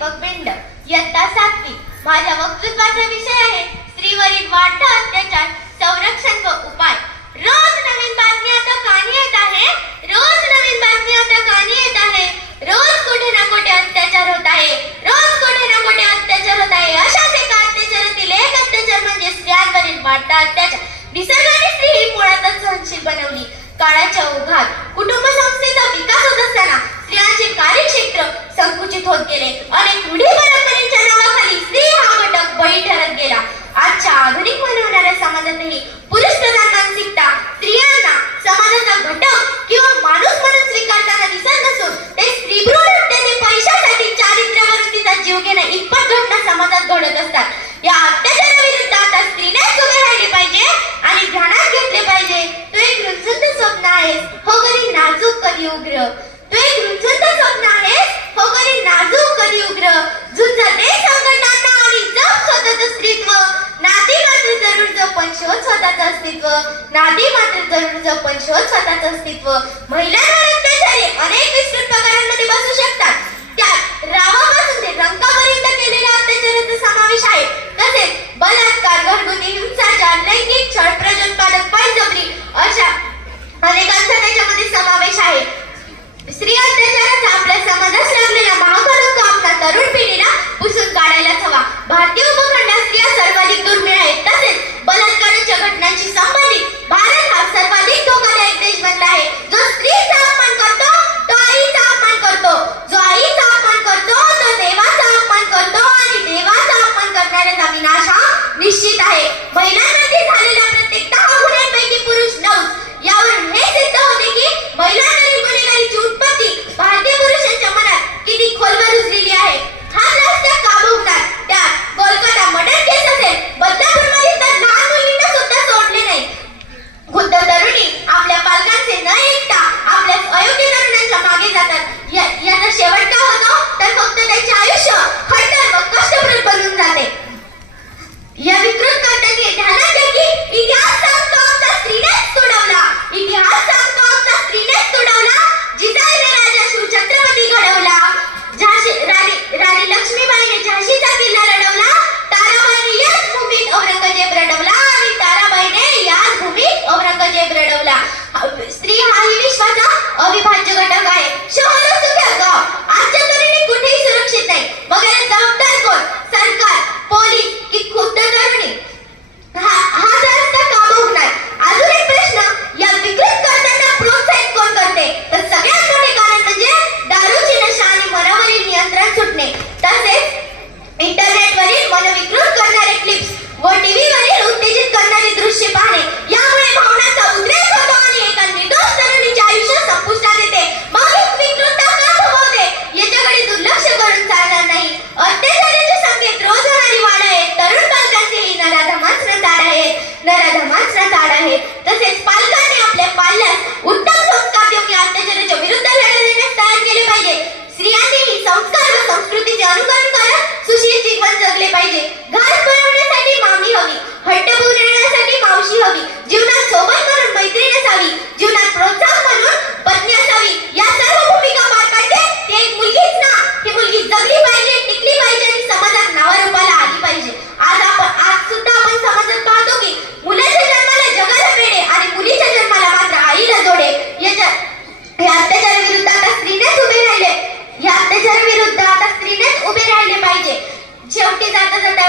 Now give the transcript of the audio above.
Deepak bind यत्ता सातवी माझ्या वक्तृत्वाचा विषय आहे. स्त्रीवरील वाढता अत्याचार संरक्षण व उग्र तू एक नाजूक उग्र झुंजते संकटांना आणि जप स्वतःच अस्तित्व. नादी मात्र तरुण जपण पंचवत स्वतःच अस्तित्व. नादी मात्र तरुण जपण पंचवत स्वतःच अस्तित्व. महिला भारतीय उपखंडात स्त्रिया सर्वाधिक दुर्मिळ आहेत. तसेच बलात्काराच्या घटनांशी संबंधित भारत हा सर्वाधिक धोकादायक देश बनला आहे. जो स्त्रीचा अपमान करतो तो आईचा अपमान करतो. जो आईचा अपमान करतो तो देवाचा अपमान करतो. आणि देवाचा अपमान करणाऱ्याचा विनाश हा निश्चित आहे. महिला she realizadas até